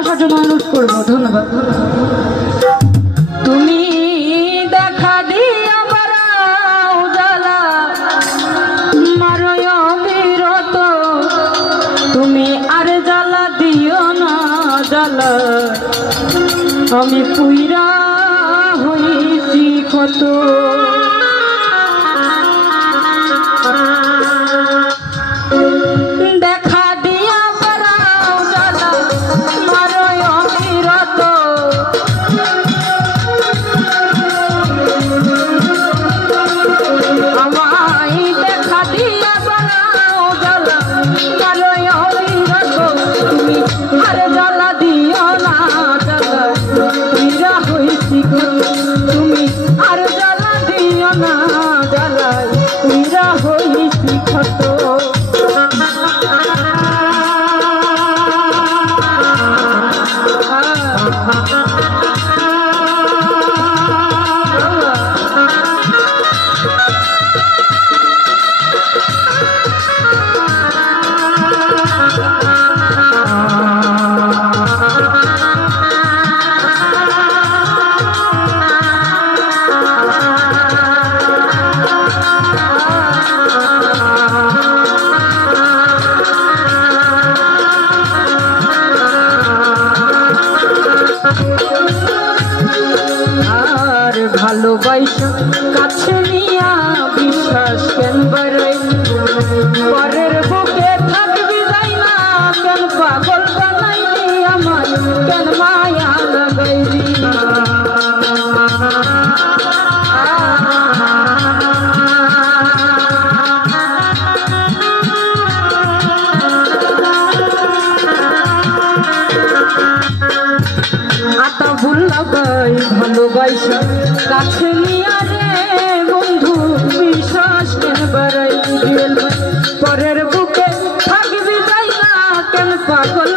আসার জন্য অনুরোধ করবো। ধন্যবাদ। তুমি দেখা দিয়া বাড়াও জ্বালা মারয় বিরত, তুমি আর জ্বালা দিও না জ্বালা, আমি পুইরা হইছি কত। দেখা দিয়া বাড়াও জ্বালা মারয় বিরত, আমায় দেখা দিয়া বাড়াও জ্বালা মারয় বিরত, তুমি আর জ্বালা দিও না জ্বালা, পুইরা হইছি কত। তুমি আর জ্বালা দিও না জ্বালা, পুইরা হইছি কত। আর ভালোবাসা কাছে নিয়া বিশ্বাস কেন বাড়াই, পরের বুকে থাকবি যাই না কেন পাগল বানাইলি আমার, কেন মায়া লাগাইলি। আতা ভুল লাগাই ভালোবাসা কাছে নিয়া রে বন্ধু বিশ্বাস কেন বাড়াই, পরের বুকে থাকবি যাই না কেন পাগল